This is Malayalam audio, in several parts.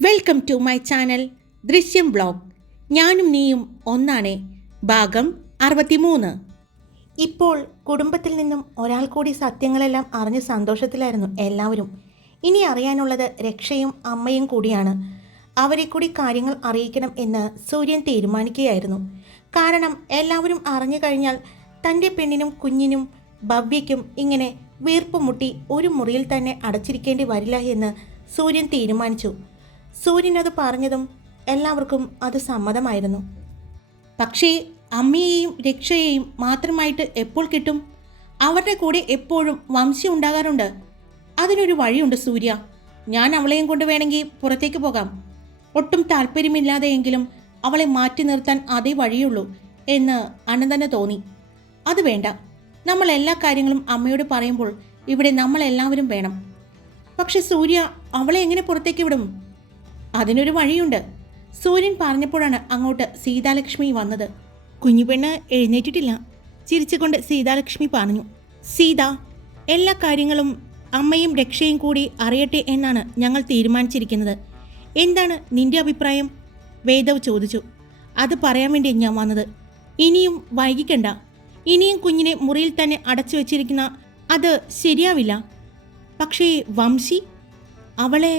വെൽക്കം ടു മൈ ചാനൽ ദൃശ്യം വ്ലോഗ്. ഞാനും നീയും ഒന്നാണേ, ഭാഗം 63. ഇപ്പോൾ കുടുംബത്തിൽ നിന്നും ഒരാൾ കൂടി സത്യങ്ങളെല്ലാം അറിഞ്ഞ് സന്തോഷത്തിലായിരുന്നു എല്ലാവരും. ഇനി അറിയാനുള്ളത് രക്ഷയും അമ്മയും കൂടിയാണ്. അവരെ കൂടി കാര്യങ്ങൾ അറിയിക്കണം എന്ന് സൂര്യൻ തീരുമാനിക്കുകയായിരുന്നു. കാരണം എല്ലാവരും അറിഞ്ഞു കഴിഞ്ഞാൽ തൻ്റെ പെണ്ണിനും കുഞ്ഞിനും ഭവ്യയ്ക്കും ഇങ്ങനെ വീർപ്പ് മുട്ടി ഒരു മുറിയിൽ തന്നെ അടച്ചിരിക്കേണ്ടി വരില്ല എന്ന് സൂര്യൻ തീരുമാനിച്ചു. സൂര്യൻ അത് പറഞ്ഞതും എല്ലാവർക്കും അത് സമ്മതമായിരുന്നു. പക്ഷേ അമ്മയെയും രക്ഷയെയും മാത്രമായിട്ട് എപ്പോൾ കിട്ടും? അവരുടെ കൂടെ എപ്പോഴും വംശി ഉണ്ടാകാറുണ്ട്. അതിനൊരു വഴിയുണ്ട് സൂര്യ. ഞാൻ അവളെയും കൊണ്ട് വേണമെങ്കിൽ പുറത്തേക്ക് പോകാം. ഒട്ടും താല്പര്യമില്ലാതെയെങ്കിലും അവളെ മാറ്റി നിർത്താൻ അതേ വഴിയുള്ളൂ എന്ന് അനന്തന് തോന്നി. അത് വേണ്ട, നമ്മൾ എല്ലാ കാര്യങ്ങളും അമ്മയോട് പറയുമ്പോൾ ഇവിടെ നമ്മളെല്ലാവരും വേണം. പക്ഷെ സൂര്യ, അവളെ എങ്ങനെ പുറത്തേക്ക് വിടും? അതിനൊരു വഴിയുണ്ട്. സൂര്യൻ പറഞ്ഞപ്പോഴാണ് അങ്ങോട്ട് സീതാലക്ഷ്മി വന്നത്. കുഞ്ഞുപെണ്ണ് എഴുന്നേറ്റിട്ടില്ല. ചിരിച്ചുകൊണ്ട് സീതാലക്ഷ്മി പറഞ്ഞു, സീത, എല്ലാ കാര്യങ്ങളും അമ്മയും രക്ഷയും കൂടി അറിയട്ടെ എന്നാണ് ഞങ്ങൾ തീരുമാനിച്ചിരിക്കുന്നത്. എന്താണ് നിന്റെ അഭിപ്രായം? വേദവ് ചോദിച്ചു. അത് പറയാൻ വേണ്ടി ഞാൻ വന്നത്. ഇനിയും വൈകിക്കണ്ട. ഇനിയും കുഞ്ഞിനെ മുറിയിൽ തന്നെ അടച്ചു വെച്ചിരിക്കുന്ന അത് ശരിയാവില്ല. പക്ഷേ വംശി, അവളെ,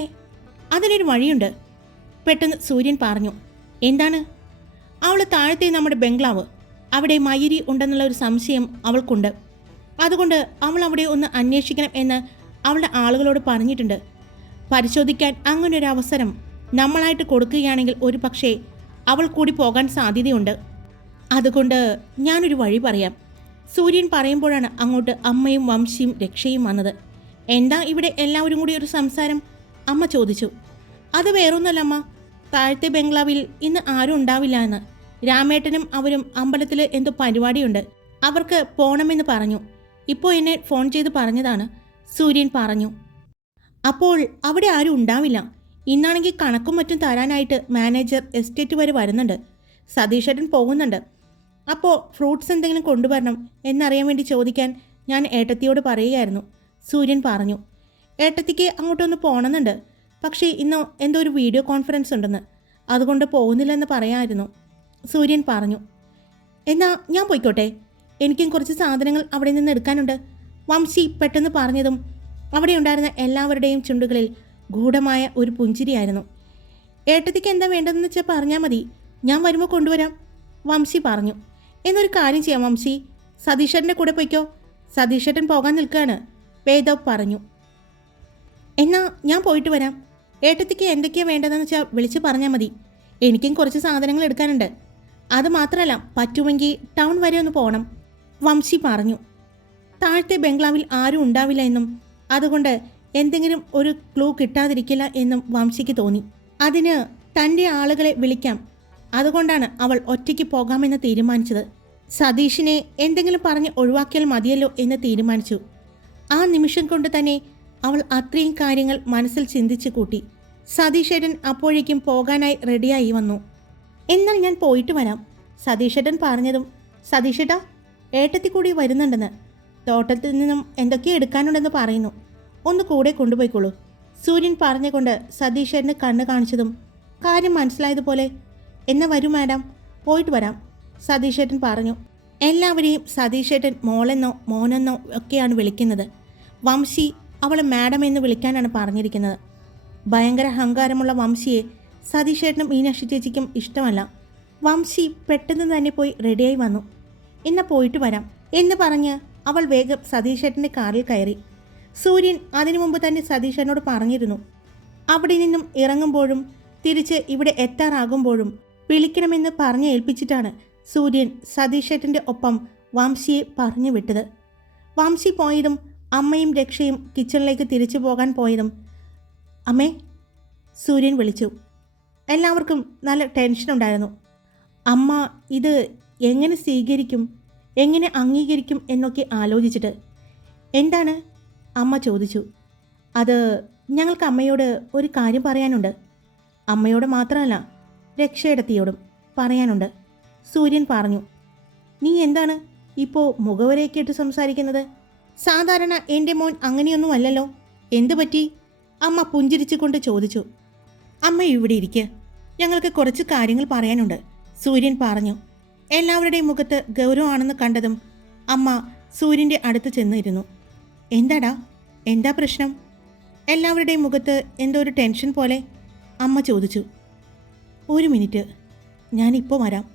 അതിനൊരു വഴിയുണ്ട്. പെട്ടെന്ന് സൂര്യൻ പറഞ്ഞു. എന്താണ്? അവൾ താഴത്തെ നമ്മുടെ ബംഗ്ലാവ്, അവിടെ മയിരി ഉണ്ടെന്നുള്ള ഒരു സംശയം അവൾക്കുണ്ട്. അതുകൊണ്ട് അവൾ അവിടെ ഒന്ന് അന്വേഷിക്കണം എന്ന് അവളുടെ ആളുകളോട് പറഞ്ഞിട്ടുണ്ട്. പരിശോധിക്കാൻ അങ്ങനൊരു അവസരം നമ്മളായിട്ട് കൊടുക്കുകയാണെങ്കിൽ ഒരു പക്ഷേ അവൾ കൂടി പോകാൻ സാധ്യതയുണ്ട്. അതുകൊണ്ട് ഞാനൊരു വഴി പറയാം. സൂര്യൻ പറയുമ്പോഴാണ് അങ്ങോട്ട് അമ്മയും വംശിയും രക്ഷയും വന്നത്. എന്താ ഇവിടെ എല്ലാവരും കൂടി ഒരു സംസാരം? അമ്മ ചോദിച്ചു. അത് വേറൊന്നുമല്ല അമ്മ, താഴത്തെ ബംഗ്ലാവിൽ ഇന്ന് ആരും ഉണ്ടാവില്ല എന്ന്. രാമേട്ടനും അവരും അമ്പലത്തിൽ എന്തോ പരിപാടിയുണ്ട്, അവർക്ക് പോണമെന്ന് പറഞ്ഞു. ഇപ്പോൾ എന്നെ ഫോൺ ചെയ്ത് പറഞ്ഞതാണ്, സൂര്യൻ പറഞ്ഞു. അപ്പോൾ അവിടെ ആരും ഉണ്ടാവില്ല. ഇന്നാണെങ്കിൽ കണക്കും മറ്റും തരാനായിട്ട് മാനേജർ എസ്റ്റേറ്റ് വരെ വരുന്നുണ്ട്. സതീഷേട്ടൻ പോകുന്നുണ്ട്. അപ്പോൾ ഫ്രൂട്ട്സ് എന്തെങ്കിലും കൊണ്ടുവരണം എന്നറിയാൻ വേണ്ടി ചോദിക്കാൻ ഞാൻ ഏട്ടത്തിയോട് പറയുകയായിരുന്നു, സൂര്യൻ പറഞ്ഞു. ഏട്ടത്തിക്ക് അങ്ങോട്ടൊന്ന് പോകണമെന്നുണ്ട്. പക്ഷേ ഇന്ന് എന്തോ ഒരു വീഡിയോ കോൺഫറൻസ് ഉണ്ടെന്ന്, അതുകൊണ്ട് പോകുന്നില്ലെന്ന് പറയാമായിരുന്നു, സൂര്യൻ പറഞ്ഞു. എന്നാ ഞാൻ പോയിക്കോട്ടെ, എനിക്കും കുറച്ച് സാധനങ്ങൾ അവിടെ നിന്ന് എടുക്കാനുണ്ട്, വംശി പെട്ടെന്ന് പറഞ്ഞതും അവിടെ ഉണ്ടായിരുന്ന എല്ലാവരുടെയും ചുണ്ടുകളിൽ ഗൂഢമായ ഒരു പുഞ്ചിരിയായിരുന്നു. ഏട്ടത്തിക്ക് എന്താ വേണ്ടതെന്ന് വെച്ചാൽ പറഞ്ഞാൽ മതി, ഞാൻ വരുമ്പോൾ കൊണ്ടുവരാം, വംശി പറഞ്ഞു. എന്നൊരു കാര്യം ചെയ്യാം വംശി, സതീഷേട്ടൻ്റെ കൂടെ പോയിക്കോ. സതീഷേട്ടൻ പോകാൻ നിൽക്കുകയാണ്, വേദവ് പറഞ്ഞു. എന്നാ ഞാൻ പോയിട്ട് വരാം. ഏട്ടത്തിക്ക് എന്തൊക്കെയാണ് വേണ്ടതെന്ന് വെച്ചാൽ വിളിച്ച് പറഞ്ഞാൽ മതി. എനിക്കും കുറച്ച് സാധനങ്ങൾ എടുക്കാനുണ്ട്. അത് മാത്രമല്ല, പറ്റുമെങ്കിൽ ടൗൺ വരെ ഒന്ന് പോകണം, വംശി പറഞ്ഞു. താഴത്തെ ബംഗ്ലാവിൽ ആരും ഉണ്ടാവില്ല എന്നും അതുകൊണ്ട് എന്തെങ്കിലും ഒരു ക്ലൂ കിട്ടാതിരിക്കില്ല എന്നും വംശിക്ക് തോന്നി. അതിന് തൻ്റെ ആളുകളെ വിളിക്കാം. അതുകൊണ്ടാണ് അവൾ ഒറ്റയ്ക്ക് പോകാമെന്ന് തീരുമാനിച്ചത്. സതീഷിനെ എന്തെങ്കിലും പറഞ്ഞ് ഒഴിവാക്കിയാൽ മതിയല്ലോ എന്ന് തീരുമാനിച്ചു. ആ നിമിഷം കൊണ്ട് തന്നെ അവൾ അത്രയും കാര്യങ്ങൾ മനസ്സിൽ ചിന്തിച്ചു കൂട്ടി. സതീഷേട്ടൻ അപ്പോഴേക്കും പോകാനായി റെഡിയായി വന്നു. എന്നാൽ ഞാൻ പോയിട്ട് വരാം, സതീഷേട്ടൻ പറഞ്ഞതും, സതീഷേട്ടാ, ഏട്ടത്തി കൂടി വരുന്നുണ്ടെന്ന്, തോട്ടത്തിൽ നിന്നും എന്തൊക്കെയോ എടുക്കാനുണ്ടെന്ന് പറയുന്നു, ഒന്ന് കൂടെ കൊണ്ടുപോയിക്കോളൂ, സൂര്യൻ പറഞ്ഞുകൊണ്ട് സതീഷേട്ടന് കണ്ണ് കാണിച്ചതും കാര്യം മനസ്സിലായതുപോലെ, എന്നാ വരൂ മാഡം, പോയിട്ട് വരാം, സതീഷേട്ടൻ പറഞ്ഞു. എല്ലാവരെയും സതീഷേട്ടൻ മോളെന്നോ മോനെന്നോ ഒക്കെയാണ് വിളിക്കുന്നത്. വംശി അവളെ മാഡം എന്ന് വിളിക്കാനാണ് പറഞ്ഞിരിക്കുന്നത്. ഭയങ്കര അഹങ്കാരമുള്ള വംശിയെ സതീഷേട്ടനും മീനാക്ഷി ചേച്ചിക്കും ഇഷ്ടമല്ല. വംശി പെട്ടെന്ന് തന്നെ പോയി റെഡിയായി വന്നു. എന്നാ പോയിട്ട് വരാം എന്ന് പറഞ്ഞ് അവൾ വേഗം സതീഷേട്ടൻ്റെ കാറിൽ കയറി. സൂര്യൻ അതിനു മുമ്പ് തന്നെ സതീഷേട്ടനോട് പറഞ്ഞിരുന്നു, അവിടെ നിന്നും ഇറങ്ങുമ്പോഴും തിരിച്ച് ഇവിടെ എത്താറാകുമ്പോഴും വിളിക്കണമെന്ന് പറഞ്ഞ് ഏൽപ്പിച്ചിട്ടാണ് സൂര്യൻ സതീഷേട്ടൻ്റെ ഒപ്പം വംശിയെ പറഞ്ഞു വിട്ടത്. വംശി പോയതും അമ്മയും രക്ഷയും കിച്ചണിലേക്ക് തിരിച്ചു പോകാൻ പോയതും, അമ്മേ, സൂര്യൻ വിളിച്ചു. എല്ലാവർക്കും നല്ല ടെൻഷനുണ്ടായിരുന്നു. അമ്മ ഇത് എങ്ങനെ സ്വീകരിക്കും, എങ്ങനെ അംഗീകരിക്കും എന്നൊക്കെ ആലോചിച്ചിട്ട്. എന്താണ്? അമ്മ ചോദിച്ചു. അത് ഞങ്ങൾക്ക് അമ്മയോട് ഒരു കാര്യം പറയാനുണ്ട്. അമ്മയോട് മാത്രമല്ല, രക്ഷയിടത്തിയോടും പറയാനുണ്ട്, സൂര്യൻ പറഞ്ഞു. നീ എന്താണ് ഇപ്പോൾ മുഖവരയൊക്കെ ഇട്ട് സംസാരിക്കുന്നത്? സാധാരണ എൻ്റെ മോൻ അങ്ങനെയൊന്നും അല്ലല്ലോ, എന്തു പറ്റി? അമ്മ പുഞ്ചിരിച്ചുകൊണ്ട് ചോദിച്ചു. അമ്മ ഇവിടെ ഇരിക്കുക, ഞങ്ങൾക്ക് കുറച്ച് കാര്യങ്ങൾ പറയാനുണ്ട്, സൂര്യൻ പറഞ്ഞു. എല്ലാവരുടെയും മുഖത്ത് ഗൗരവമാണെന്ന് കണ്ടതും അമ്മ സൂര്യൻ്റെ അടുത്ത് ചെന്നിരുന്നു. എന്താടാ, എന്താ പ്രശ്നം? എല്ലാവരുടെയും മുഖത്ത് എന്തോ ഒരു ടെൻഷൻ പോലെ അമ്മ ചോദിച്ചു. ഒരു മിനിറ്റ്, ഞാനിപ്പോൾ വരാം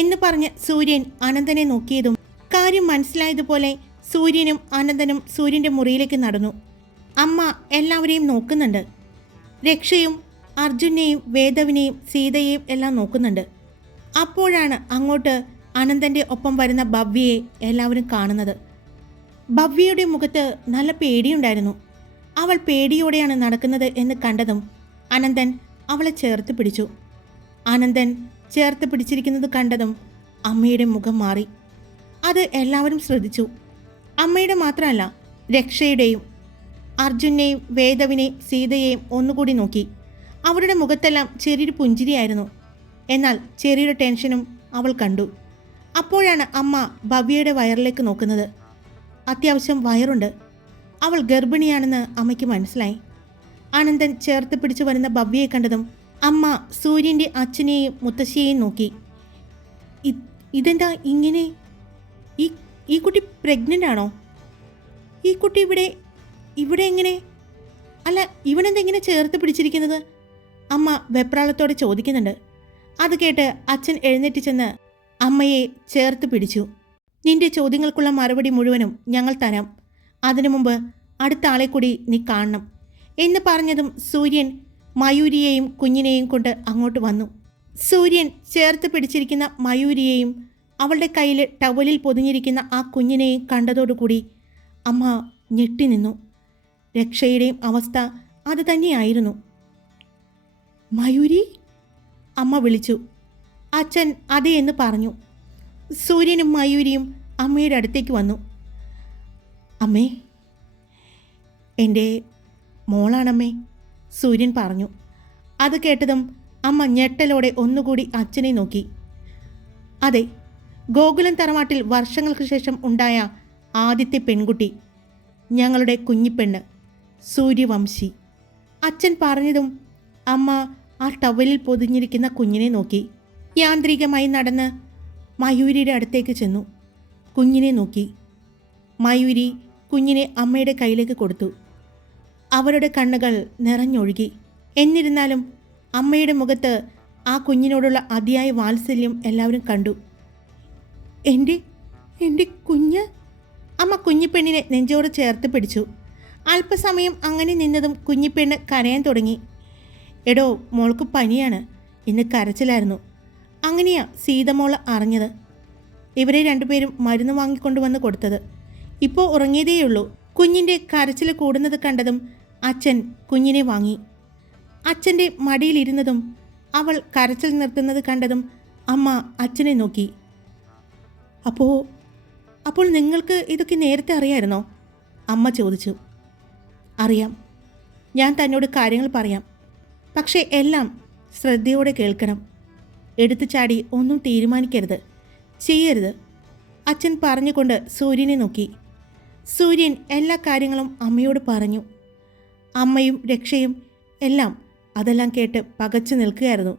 എന്ന് പറഞ്ഞ് സൂര്യൻ അനന്തനെ നോക്കിയതും കാര്യം മനസ്സിലായതുപോലെ സൂര്യനും അനന്തനും സൂര്യൻ്റെ മുറിയിലേക്ക് നടന്നു. അമ്മ എല്ലാവരെയും നോക്കുന്നുണ്ട്. രക്ഷയും അർജുനെയും വേദവിനെയും സീതയെയും എല്ലാം നോക്കുന്നുണ്ട്. അപ്പോഴാണ് അങ്ങോട്ട് അനന്തൻ്റെ ഒപ്പം വരുന്ന ഭവ്യയെ എല്ലാവരും കാണുന്നത്. ഭവ്യയുടെ മുഖത്ത് നല്ല പേടിയുണ്ടായിരുന്നു. അവൾ പേടിയോടെയാണ് നടക്കുന്നത് എന്ന് കണ്ടതും അനന്തൻ അവളെ ചേർത്ത് പിടിച്ചു. അനന്തൻ ചേർത്ത് പിടിച്ചിരിക്കുന്നത് കണ്ടതും അമ്മയുടെ മുഖം മാറി. അത് എല്ലാവരും ശ്രദ്ധിച്ചു. അമ്മയുടെ മാത്രമല്ല, രക്ഷയുടെയും അർജുനെയും വേദവിനെയും സീതയെയും ഒന്നുകൂടി നോക്കി. അവരുടെ മുഖത്തെല്ലാം ചെറിയൊരു പുഞ്ചിരിയായിരുന്നു. എന്നാൽ ചെറിയൊരു ടെൻഷനും അവൾ കണ്ടു. അപ്പോഴാണ് അമ്മ ഭവ്യയുടെ വയറിലേക്ക് നോക്കുന്നത്. അത്യാവശ്യം വയറുണ്ട്. അവൾ ഗർഭിണിയാണെന്ന് അമ്മയ്ക്ക് മനസ്സിലായി. അനന്തൻ ചേർത്ത് പിടിച്ചു വരുന്ന ഭവ്യയെ കണ്ടതും അമ്മ സൂര്യൻ്റെ അച്ഛനെയും മുത്തശ്ശിയെയും നോക്കി. ഇതെന്താ ഇങ്ങനെ? ഈ കുട്ടി പ്രഗ്നൻ്റ് ആണോ? ഈ കുട്ടി ഇവിടെ എങ്ങനെ? അല്ല, ഇവനെന്തെങ്ങനെ ചേർത്ത് പിടിച്ചിരിക്കുന്നത്? അമ്മ വെപ്രാളത്തോടെ ചോദിക്കുന്നുണ്ട്. അത് കേട്ട് അച്ഛൻ എഴുന്നേറ്റ് ചെന്ന് അമ്മയെ ചേർത്ത് പിടിച്ചു. നിന്റെ ചോദ്യങ്ങൾക്കുള്ള മറുപടി മുഴുവനും ഞങ്ങൾ തരാം. അതിനു മുമ്പ് അടുത്ത ആളെ കൂടി നീ കാണണം എന്ന് പറഞ്ഞതും സൂര്യൻ മയൂരിയെയും കുഞ്ഞിനെയും കൊണ്ട് അങ്ങോട്ട് വന്നു. സൂര്യൻ ചേർത്ത് പിടിച്ചിരിക്കുന്ന മയൂരിയെയും അവളുടെ കയ്യിൽ ടവലിൽ പൊതിഞ്ഞിരിക്കുന്ന ആ കുഞ്ഞിനെയും കണ്ടതോടുകൂടി അമ്മ ഞെട്ടി നിന്നു. രക്ഷയുടെയും അവസ്ഥ അത് തന്നെയായിരുന്നു. മയൂരി, അമ്മ വിളിച്ചു. അച്ഛൻ അതെ എന്ന് പറഞ്ഞു. സൂര്യനും മയൂരിയും അമ്മയുടെ അടുത്തേക്ക് വന്നു. അമ്മേ, എൻ്റെ മോളാണമ്മേ, സൂര്യൻ പറഞ്ഞു. അത് കേട്ടതും അമ്മ ഞെട്ടലോടെ ഒന്നുകൂടി അച്ഛനെ നോക്കി. അതെ, ഗോകുലം തറവാട്ടിൽ വർഷങ്ങൾക്ക് ശേഷം ഉണ്ടായ ആദ്യത്തെ പെൺകുട്ടി, ഞങ്ങളുടെ കുഞ്ഞിപ്പെണ്ണ് സൂര്യവംശി. അച്ഛൻ പറഞ്ഞതും അമ്മ ആ ടവലിൽ പൊതിഞ്ഞിരിക്കുന്ന കുഞ്ഞിനെ നോക്കി. യാന്ത്രികമായി നടന്ന് മയൂരിയുടെ അടുത്തേക്ക് ചെന്നു. കുഞ്ഞിനെ നോക്കി. മയൂരി കുഞ്ഞിനെ അമ്മയുടെ കയ്യിലേക്ക് കൊടുത്തു. അവരുടെ കണ്ണുകൾ നിറഞ്ഞൊഴുകി. എന്നിരുന്നാലും അമ്മയുടെ മുഖത്ത് ആ കുഞ്ഞിനോടുള്ള അതിയായ വാത്സല്യം എല്ലാവരും കണ്ടു. എൻ്റെ കുഞ്ഞ്, അമ്മ കുഞ്ഞിപ്പെണ്ണിനെ നെഞ്ചോട് ചേർത്ത് പിടിച്ചു. അല്പസമയം അങ്ങനെ നിന്നതും കുഞ്ഞിപ്പെണ്ണ് കരയാൻ തുടങ്ങി. എടോ, മോൾക്ക് പനിയാണ്, ഇന്ന് കരച്ചിലായിരുന്നു. അങ്ങനെയാ സീതമോള് അറിഞ്ഞത്. ഇവരെ രണ്ടുപേരും മരുന്ന് വാങ്ങിക്കൊണ്ടുവന്ന് കൊടുത്തത്. ഇപ്പോൾ ഉറങ്ങിയതേയുള്ളൂ. കുഞ്ഞിൻ്റെ കരച്ചിൽ കൂടുന്നത് കണ്ടതും അച്ഛൻ കുഞ്ഞിനെ വാങ്ങി. അച്ഛൻ്റെ മടിയിലിരുന്നതും അവൾ കരച്ചിൽ നിർത്തുന്നത് കണ്ടതും അമ്മ അച്ഛനെ നോക്കി. അപ്പോൾ നിങ്ങൾക്ക് ഇതൊക്കെ നേരത്തെ അറിയാമായിരുന്നോ? അമ്മ ചോദിച്ചു. അറിയാം, ഞാൻ തന്നോട് കാര്യങ്ങൾ പറയാം. പക്ഷേ എല്ലാം ശ്രദ്ധയോടെ കേൾക്കണം. എടുത്തു ചാടി ഒന്നും തീരുമാനിക്കരുത്, ചെയ്യരുത്, അച്ഛൻ പറഞ്ഞുകൊണ്ട് സൂര്യനെ നോക്കി. സൂര്യൻ എല്ലാ കാര്യങ്ങളും അമ്മയോട് പറഞ്ഞു. അമ്മയും രക്ഷയും എല്ലാം അതെല്ലാം കേട്ട് പകച്ചു നിൽക്കുകയായിരുന്നു.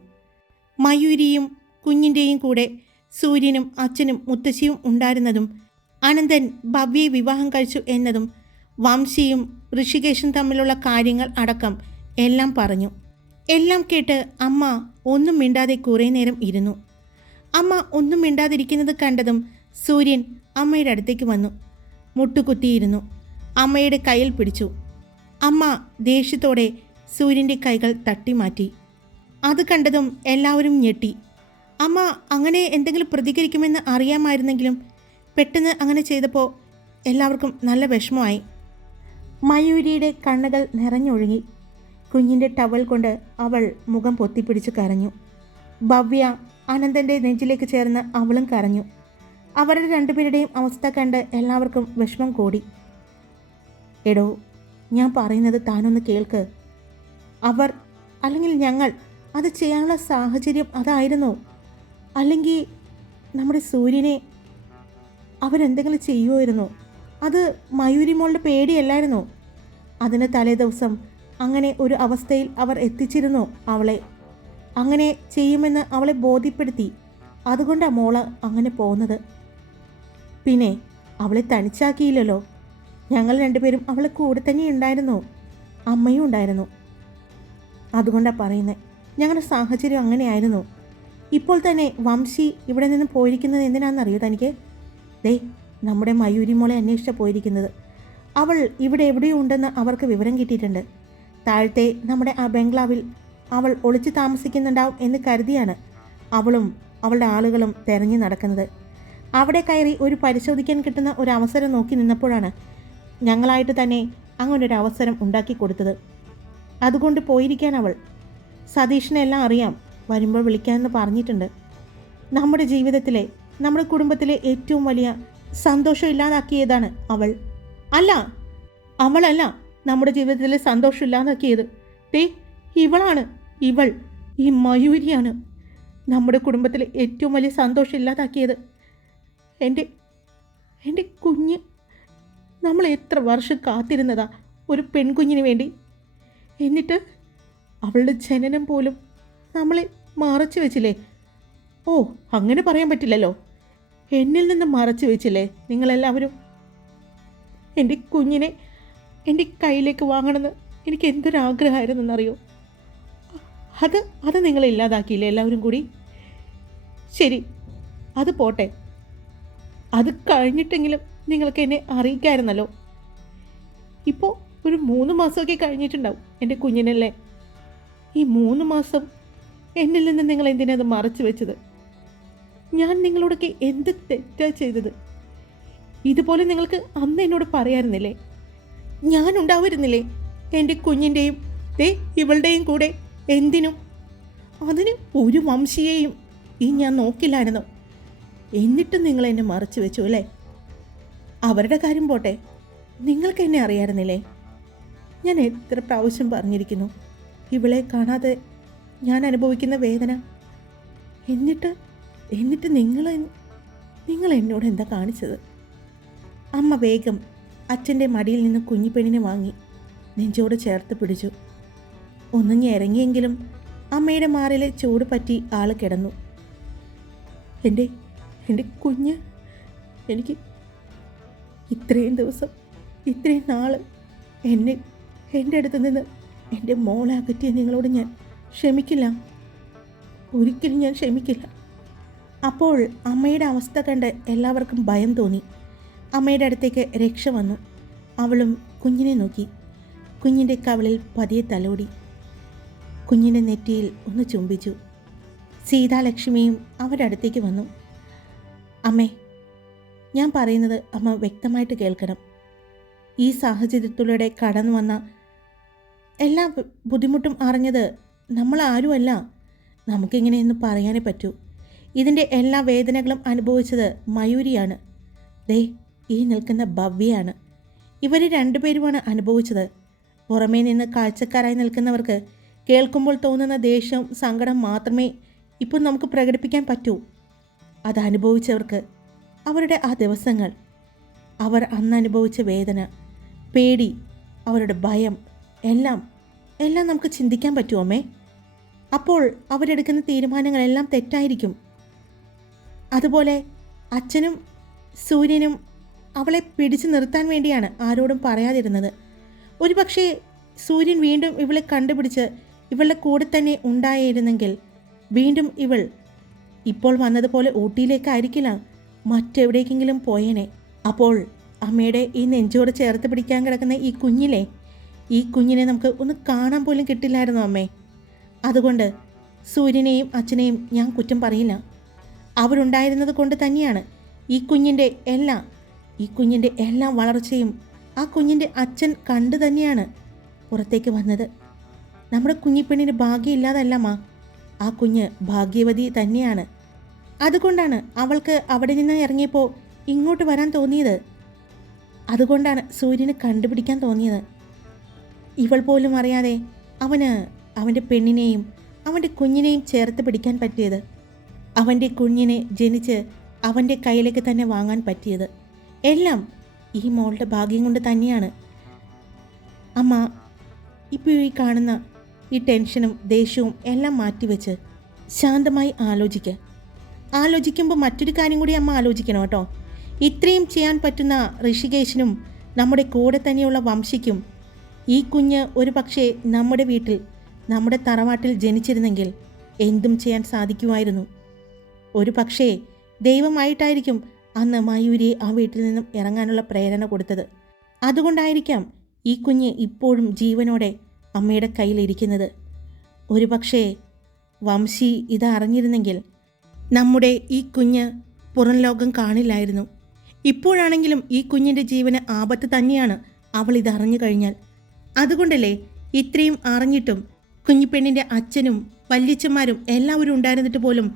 മയൂരിയും കുഞ്ഞിൻ്റെയും കൂടെ സൂര്യനും അച്ഛനും മുത്തശ്ശിയും ഉണ്ടായിരുന്നതും അനന്തൻ ഭവ്യയെ വിവാഹം കഴിച്ചു എന്നതും വംശിയും ഋഷികേശും തമ്മിലുള്ള കാര്യങ്ങൾ അടക്കം എല്ലാം പറഞ്ഞു. എല്ലാം കേട്ട് അമ്മ ഒന്നും മിണ്ടാതെ കുറേ നേരം ഇരുന്നു. അമ്മ ഒന്നും മിണ്ടാതിരിക്കുന്നത് കണ്ടതും സൂര്യൻ അമ്മയുടെ അടുത്തേക്ക് വന്നു. മുട്ടുകുത്തിയിരുന്നു. അമ്മയുടെ കയ്യിൽ പിടിച്ചു. അമ്മ ദേഷ്യത്തോടെ സൂര്യൻ്റെ കൈകൾ തട്ടിമാറ്റി. അത് കണ്ടതും എല്ലാവരും ഞെട്ടി. അമ്മ അങ്ങനെ എന്തെങ്കിലും പ്രതികരിക്കുമെന്ന് അറിയാമായിരുന്നെങ്കിലും പെട്ടെന്ന് അങ്ങനെ ചെയ്തപ്പോൾ എല്ലാവർക്കും നല്ല വിഷമമായി. മയൂരിയുടെ കണ്ണുകൾ നിറഞ്ഞൊഴുകി. കുഞ്ഞിൻ്റെ ടവൽ കൊണ്ട് അവൾ മുഖം പൊത്തിപ്പിടിച്ച് കരഞ്ഞു. ഭവ്യ അനന്തൻ്റെ നെഞ്ചിലേക്ക് ചേർന്ന് അവളും കരഞ്ഞു. അവരുടെ രണ്ടുപേരുടെയും അവസ്ഥ കണ്ട് എല്ലാവർക്കും വിഷമം കൂടി. എടോ, ഞാൻ പറയുന്നത് താനൊന്ന് കേൾക്ക്. അവർ, അല്ലെങ്കിൽ ഞങ്ങൾ അത് ചെയ്യാനുള്ള സാഹചര്യം അതായിരുന്നോ? അല്ലെങ്കിൽ നമ്മുടെ സൂര്യനെ അവരെന്തെങ്കിലും ചെയ്യുമായിരുന്നോ? അത് മയൂരി മോളുടെ പേടിയല്ലായിരുന്നോ? അതിന് തലേ ദിവസം അങ്ങനെ ഒരു അവസ്ഥയിൽ അവർ എത്തിച്ചിരുന്നു അവളെ. അങ്ങനെ ചെയ്യുമെന്ന് അവളെ ബോധ്യപ്പെടുത്തി. അതുകൊണ്ടാണ് മോള് അങ്ങനെ പോകുന്നത്. പിന്നെ അവളെ തനിച്ചാക്കിയില്ലല്ലോ. ഞങ്ങൾ രണ്ടുപേരും അവളെ കൂടെ തന്നെ ഉണ്ടായിരുന്നു, അമ്മയും ഉണ്ടായിരുന്നു. അതുകൊണ്ടാണ് പറയുന്നത്, ഞങ്ങളുടെ സാഹചര്യം അങ്ങനെയായിരുന്നു. ഇപ്പോൾ തന്നെ വംശി ഇവിടെ നിന്ന് പോയിരിക്കുന്നത് എന്തിനാണെന്നറിയോ തനിക്ക്? ദേ, നമ്മുടെ മയൂരി മോളെ അന്വേഷിച്ചാണ് പോയിരിക്കുന്നത്. അവൾ ഇവിടെ എവിടെയോ ഉണ്ടെന്ന് അവർക്ക് വിവരം കിട്ടിയിട്ടുണ്ട്. താഴത്തെ നമ്മുടെ ആ ബംഗ്ലാവിൽ അവൾ ഒളിച്ചു താമസിക്കുന്നുണ്ടാവും എന്ന് കരുതിയാണ് അവളും അവളുടെ ആളുകളും തെരഞ്ഞു നടക്കുന്നത്. അവിടെ കയറി ഒരു പരിശോധിക്കാൻ കിട്ടുന്ന ഒരു അവസരം നോക്കി നിന്നപ്പോഴാണ് ഞങ്ങളായിട്ട് തന്നെ അങ്ങനൊരു അവസരം ഉണ്ടാക്കി കൊടുത്തത്. അതുകൊണ്ട് പോയിരിക്കാൻ അവൾ. സതീഷിനെല്ലാം അറിയാം, വരുമ്പോൾ വിളിക്കാമെന്ന് പറഞ്ഞിട്ടുണ്ട്. നമ്മുടെ ജീവിതത്തിലെ, നമ്മുടെ കുടുംബത്തിലെ ഏറ്റവും വലിയ സന്തോഷം ഇല്ലാതാക്കിയതാണ് അവൾ. അല്ല, അവളല്ല നമ്മുടെ ജീവിതത്തിലെ സന്തോഷം ഇല്ലാതാക്കിയത്. ഇവളാണ്. ഇവൾ, ഈ മയൂരിയാണ് നമ്മുടെ കുടുംബത്തിലെ ഏറ്റവും വലിയ സന്തോഷം ഇല്ലാതാക്കിയത്. എൻ്റെ കുഞ്ഞ്, നമ്മൾ എത്ര വർഷം കാത്തിരുന്നതാ ഒരു പെൺകുഞ്ഞിന് വേണ്ടി. എന്നിട്ട് അവളുടെ ജനനം പോലും നമ്മളെ മറച്ചു വെച്ചില്ലേ? ഓ, അങ്ങനെ പറയാൻ പറ്റില്ലല്ലോ. എന്നിൽ നിന്ന് മറച്ചു വെച്ചില്ലേ നിങ്ങളെല്ലാവരും? എൻ്റെ കുഞ്ഞിനെ എൻ്റെ കയ്യിലേക്ക് വാങ്ങണമെന്ന് എനിക്ക് എന്തൊരാഗ്രഹമായിരുന്നെന്നറിയോ? അത് നിങ്ങളെ ഇല്ലാതാക്കിയില്ലേ എല്ലാവരും കൂടി? ശരി, അത് പോട്ടെ. അത് കഴിഞ്ഞിട്ടെങ്കിലും നിങ്ങൾക്ക് എന്നെ അറിയിക്കാമായിരുന്നല്ലോ. ഇപ്പോൾ ഒരു 3 മാസമൊക്കെ കഴിഞ്ഞിട്ടുണ്ടാവും എൻ്റെ കുഞ്ഞിനല്ലേ. ഈ 3 മാസം എന്നിൽ നിന്ന് നിങ്ങൾ എന്തിനത് മറച്ചു വെച്ചത്? ഞാൻ നിങ്ങളോടൊക്കെ എന്ത് തെറ്റാ ചെയ്തത്? ഇതുപോലെ നിങ്ങൾക്ക് അന്ന് എന്നോട് പറയാമായിരുന്നില്ലേ? ഞാനുണ്ടാവുമായിരുന്നില്ലേ എൻ്റെ കുഞ്ഞിൻ്റെയും ഇവളുടെയും കൂടെ? എന്തിനും അതിന് ഒരു വംശിയെയും ഞാൻ നോക്കില്ലായിരുന്നു. എന്നിട്ടും നിങ്ങൾ എന്നെ മറച്ചു വെച്ചു അല്ലേ? അവരുടെ കാര്യം പോട്ടെ, നിങ്ങൾക്ക് എന്നെ അറിയാമായിരുന്നില്ലേ? ഞാൻ എത്ര പ്രാവശ്യം പറഞ്ഞിരിക്കുന്നു ഇവളെ കാണാതെ ഞാൻ അനുഭവിക്കുന്ന വേദന. എന്നിട്ട് നിങ്ങൾ എന്നോട് എന്താ കാണിച്ചത്? അമ്മ വേഗം അച്ഛൻ്റെ മടിയിൽ നിന്ന് കുഞ്ഞിപ്പെണ്ണിനെ വാങ്ങി നെഞ്ചോട് ചേർത്ത് പിടിച്ചു. ഒന്ന് ഞെരങ്ങിയെങ്കിലും അമ്മയുടെ മാറിലെ ചൂട് പറ്റി ആൾ കിടന്നു. എൻ്റെ കുഞ്ഞ്, എനിക്ക് ഇത്രയും ദിവസം, ഇത്രയും നാൾ എൻ്റെ അടുത്ത് നിന്ന് എൻ്റെ മോളെ അകറ്റിയ നിങ്ങളോട് ഞാൻ ക്ഷമിക്കില്ല, ഒരിക്കലും ഞാൻ ക്ഷമിക്കില്ല. അപ്പോൾ അമ്മയുടെ അവസ്ഥ കണ്ട് എല്ലാവർക്കും ഭയം തോന്നി. അമ്മയുടെ അടുത്തേക്ക് രക്ഷ വന്നു. അവളും കുഞ്ഞിനെ നോക്കി. കുഞ്ഞിൻ്റെ കവിളിൽ പതിയെ തലോടി. കുഞ്ഞിൻ്റെ നെറ്റിയിൽ ഒന്ന് ചുംബിച്ചു. സീതാലക്ഷ്മിയും അവരുടെ അടുത്തേക്ക് വന്നു. അമ്മേ, ഞാൻ പറയുന്നത് അമ്മ വ്യക്തമായിട്ട് കേൾക്കണം. ഈ സാഹചര്യത്തിലൂടെ കടന്നു വന്ന എല്ലാ ബുദ്ധിമുട്ടും അറിഞ്ഞത് നമ്മളാരുമല്ല. നമുക്കിങ്ങനെയെന്ന് പറയാനേ പറ്റൂ. ഇതിൻ്റെ എല്ലാ വേദനകളും അനുഭവിച്ചത് മയൂരിയാണ്. ഈ നിൽക്കുന്ന ഭവ്യയാണ്. ഇവർ രണ്ടുപേരുമാണ് അനുഭവിച്ചത്. പുറമേ നിന്ന് കാഴ്ചക്കാരായി നിൽക്കുന്നവർക്ക് കേൾക്കുമ്പോൾ തോന്നുന്ന ദേഷ്യവും സങ്കടം മാത്രമേ ഇപ്പോൾ നമുക്ക് പ്രകടിപ്പിക്കാൻ പറ്റൂ. അതനുഭവിച്ചവർക്ക് അവരുടെ ആ ദിവസങ്ങൾ, അവർ അന്ന് അനുഭവിച്ച വേദന, പേടി, അവരുടെ ഭയം എല്ലാം നമുക്ക് ചിന്തിക്കാൻ പറ്റുമോ അമ്മേ? അപ്പോൾ അവരെടുക്കുന്ന തീരുമാനങ്ങളെല്ലാം തെറ്റായിരിക്കും. അതുപോലെ അച്ഛനും സൂര്യനും അവളെ പിടിച്ചു നിർത്താൻ വേണ്ടിയാണ് ആരോടും പറയാതിരുന്നത്. ഒരുപക്ഷെ സൂര്യൻ വീണ്ടും ഇവളെ കണ്ടുപിടിച്ച് ഇവളുടെ കൂടെ തന്നെ ഉണ്ടായിരുന്നെങ്കിൽ വീണ്ടും ഇവൾ ഇപ്പോൾ വന്നതുപോലെ ഊട്ടിയിലേക്കായിരിക്കില്ല, മറ്റെവിടേക്കെങ്കിലും പോയേനെ. അപ്പോൾ അമ്മയുടെ ഈ നെഞ്ചോട് ചേർത്ത് പിടിക്കാൻ കിടക്കുന്ന ഈ കുഞ്ഞിനെ നമുക്ക് ഒന്ന് കാണാൻ പോലും കിട്ടില്ലായിരുന്നു അമ്മേ. അതുകൊണ്ട് സൂര്യനെയും അച്ഛനെയും ഞാൻ കുറ്റം പറയില്ല. അവരുണ്ടായിരുന്നത് കൊണ്ട് തന്നെയാണ് ഈ കുഞ്ഞിൻ്റെ എല്ലാ വളർച്ചയും ആ കുഞ്ഞിൻ്റെ അച്ഛൻ കണ്ടു തന്നെയാണ് പുറത്തേക്ക് വന്നത്. നമ്മുടെ കുഞ്ഞിപ്പെണ്ണിന് ഭാഗ്യമില്ലാതല്ലമ്മ, ആ കുഞ്ഞ് ഭാഗ്യവതി തന്നെയാണ്. അതുകൊണ്ടാണ് അവൾക്ക് അവിടെ നിന്ന് ഇറങ്ങിയപ്പോൾ ഇങ്ങോട്ട് വരാൻ തോന്നിയത്. അതുകൊണ്ടാണ് സൂര്യന് കണ്ടുപിടിക്കാൻ തോന്നിയത്. ഇവൾ പോലും അറിയാതെ അവൻ്റെ പെണ്ണിനെയും അവൻ്റെ കുഞ്ഞിനെയും ചേർത്ത് പിടിക്കാൻ പറ്റിയത്, അവൻ്റെ കുഞ്ഞിനെ ജനിച്ച് അവൻ്റെ കയ്യിലേക്ക് തന്നെ വാങ്ങാൻ പറ്റിയത് എല്ലാം ഈ മോളുടെ ഭാഗ്യം കൊണ്ട് തന്നെയാണ്. അമ്മ, ഇപ്പോൾ ഈ കാണുന്ന ഈ ടെൻഷനും ദേഷ്യവും എല്ലാം മാറ്റിവെച്ച് ശാന്തമായി ആലോചിക്കുമ്പോൾ മറ്റൊരു കാര്യം കൂടി അമ്മ ആലോചിക്കണം കേട്ടോ. ഇത്രയും ചെയ്യാൻ പറ്റുന്ന ഋഷികേശിനും നമ്മുടെ കൂടെ തന്നെയുള്ള വംശിക്കും ഈ കുഞ്ഞ് ഒരു പക്ഷേ നമ്മുടെ വീട്ടിൽ, നമ്മുടെ തറവാട്ടിൽ ജനിച്ചിരുന്നെങ്കിൽ എന്തും ചെയ്യാൻ സാധിക്കുമായിരുന്നു. ഒരു പക്ഷേ ദൈവമായിട്ടായിരിക്കും അന്ന് മയൂരിയെ ആ വീട്ടിൽ നിന്നും ഇറങ്ങാനുള്ള പ്രേരണ കൊടുത്തത്. അതുകൊണ്ടായിരിക്കാം ഈ കുഞ്ഞ് ഇപ്പോഴും ജീവനോടെ അമ്മയുടെ കയ്യിലിരിക്കുന്നത്. ഒരു പക്ഷേ വംശി ഇത് അറിഞ്ഞിരുന്നെങ്കിൽ നമ്മുടെ ഈ കുഞ്ഞ് പുറം ലോകം കാണില്ലായിരുന്നു. ഇപ്പോഴാണെങ്കിലും ഈ കുഞ്ഞിൻ്റെ ജീവന് ആപത്ത് തന്നെയാണ് അവൾ ഇതറിഞ്ഞു കഴിഞ്ഞാൽ. അതുകൊണ്ടല്ലേ ഇത്രയും അറിഞ്ഞിട്ടും കുഞ്ഞിപ്പെണ്ണിൻ്റെ അച്ഛനും വല്യച്ഛന്മാരും എല്ലാവരും ഉണ്ടായിരുന്നിട്ട് പോലും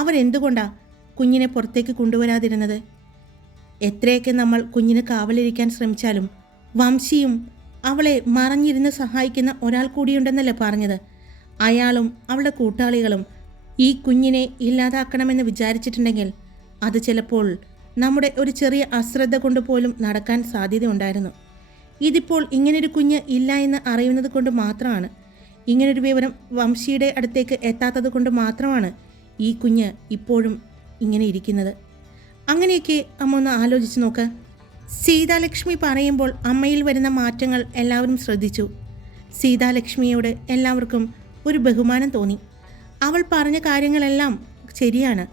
അവരെന്തുകൊണ്ടാണ് കുഞ്ഞിനെ പുറത്തേക്ക് കൊണ്ടുവരാതിരുന്നത്? എത്രയൊക്കെ നമ്മൾ കുഞ്ഞിന് കാവലിരിക്കാൻ ശ്രമിച്ചാലും വംശിയും അവളെ മറഞ്ഞിരുന്ന് സഹായിക്കുന്ന ഒരാൾ കൂടിയുണ്ടെന്നല്ലേ പറഞ്ഞത്. അയാളും അവളുടെ കൂട്ടാളികളും ഈ കുഞ്ഞിനെ ഇല്ലാതാക്കണമെന്ന് വിചാരിച്ചിട്ടുണ്ടെങ്കിൽ അത് ചിലപ്പോൾ നമ്മുടെ ഒരു ചെറിയ അശ്രദ്ധ കൊണ്ട് പോലും നടക്കാൻ സാധ്യതയുണ്ടായിരുന്നു. ഇതിപ്പോൾ ഇങ്ങനൊരു കുഞ്ഞ് ഇല്ല എന്ന് അറിയുന്നത് കൊണ്ട് മാത്രമാണ്, ഇങ്ങനൊരു വിവരം വംശിയുടെ അടുത്തേക്ക് എത്താത്തത് കൊണ്ട് മാത്രമാണ് ഈ കുഞ്ഞ് ഇപ്പോഴും ഇങ്ങനെ ഇരിക്കുന്നത്. അങ്ങനെയൊക്കെ അമ്മ ഒന്ന് ആലോചിച്ച് നോക്ക്. സീതാലക്ഷ്മി പറയുമ്പോൾ അമ്മയിൽ വരുന്ന മാറ്റങ്ങൾ എല്ലാവരും ശ്രദ്ധിച്ചു. സീതാലക്ഷ്മിയോട് എല്ലാവർക്കും ഒരു ബഹുമാനം തോന്നി. അവൾ പറഞ്ഞ കാര്യങ്ങളെല്ലാം ശരിയാണ്.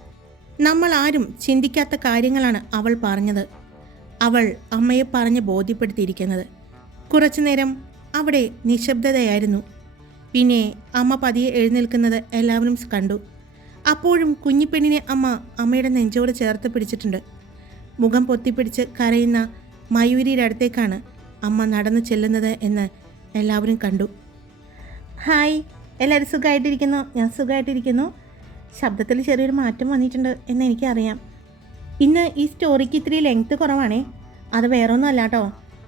നമ്മൾ ആരും ചിന്തിക്കാത്ത കാര്യങ്ങളാണ് അവൾ പറഞ്ഞത്. അവൾ അമ്മയെ പറഞ്ഞ് ബോധ്യപ്പെടുത്തിയിരിക്കുന്നത്. കുറച്ചു നേരം അവിടെ നിശബ്ദതയായിരുന്നു. പിന്നെ അമ്മ പതിയെ എഴുന്നേൽക്കുന്നത് എല്ലാവരും കണ്ടു. അപ്പോഴും കുഞ്ഞിപ്പെണ്ണിനെ അമ്മയുടെ നെഞ്ചോട് ചേർത്ത് പിടിച്ചിട്ടുണ്ട്. മുഖം പൊത്തിപ്പിടിച്ച് കരയുന്ന മയൂരിയുടെ അടുത്തേക്കാണ് അമ്മ നടന്നു ചെല്ലുന്നത് എന്ന് എല്ലാവരും കണ്ടു. ഹായ്, എല്ലാവരും സുഖമായിട്ടിരിക്കുന്നു? ഞാൻ സുഖമായിട്ടിരിക്കുന്നു. ശബ്ദത്തിൽ ചെറിയൊരു മാറ്റം വന്നിട്ടുണ്ട് എന്ന് എനിക്കറിയാം. ഇന്ന് ഈ സ്റ്റോറിക്ക് ഇത്തിരി ലെങ്ത്ത് കുറവാണേ. അത് വേറൊന്നും അല്ല കേട്ടോ.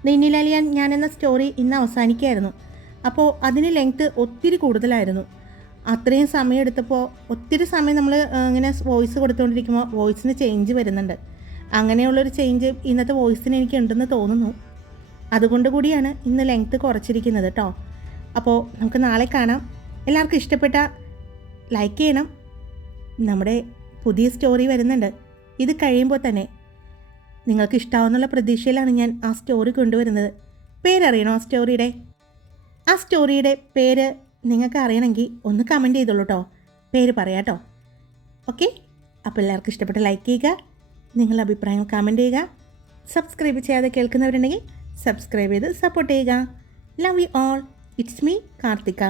നിന്നിലലിയാൻ ഞാൻ എന്ന സ്റ്റോറി ഇന്ന് അവസാനിക്കുകയായിരുന്നു. അപ്പോൾ അതിന് ലെങ്ത്ത് ഒത്തിരി കൂടുതലായിരുന്നു. അത്രയും സമയം എടുത്തപ്പോൾ ഒത്തിരി സമയം നമ്മൾ ഇങ്ങനെ വോയിസ് കൊടുത്തുകൊണ്ടിരിക്കുമ്പോൾ വോയിസിന് ചേഞ്ച് വരുന്നുണ്ട്. അങ്ങനെയുള്ളൊരു ചേഞ്ച് ഇന്നത്തെ വോയിസിന് എനിക്ക് ഉണ്ടെന്ന് തോന്നുന്നു. അതുകൊണ്ട് കൂടിയാണ് ഇന്ന് ലെങ്ത്ത് കുറച്ചിരിക്കുന്നത് കേട്ടോ. അപ്പോൾ നമുക്ക് നാളെ കാണാം. എല്ലാവർക്കും ഇഷ്ടപ്പെട്ട ലൈക്ക് ചെയ്യണം. നമ്മുടെ പുതിയ സ്റ്റോറി വരുന്നുണ്ട്. ഇത് കഴിയുമ്പോൾ തന്നെ നിങ്ങൾക്ക് ഇഷ്ടമാവുന്നുള്ള പ്രതീക്ഷയിലാണ് ഞാൻ ആ സ്റ്റോറി കൊണ്ടുവരുന്നത്. പേരറിയണോ ആ സ്റ്റോറിയുടെ പേര് നിങ്ങൾക്ക് അറിയണമെങ്കിൽ ഒന്ന് കമൻറ്റ് ചെയ്തോളൂ കേട്ടോ. പേര് പറയാം കേട്ടോ. ഓക്കെ, അപ്പോൾ എല്ലാവർക്കും ഇഷ്ടപ്പെട്ട ലൈക്ക് ചെയ്യുക, നിങ്ങളുടെ അഭിപ്രായങ്ങൾ കമൻറ്റ് ചെയ്യുക. സബ്സ്ക്രൈബ് ചെയ്യാതെ കേൾക്കുന്നവരുണ്ടെങ്കിൽ സബ്സ്ക്രൈബ് ചെയ്ത് സപ്പോർട്ട് ചെയ്യുക. Love you all. It's me Karthika.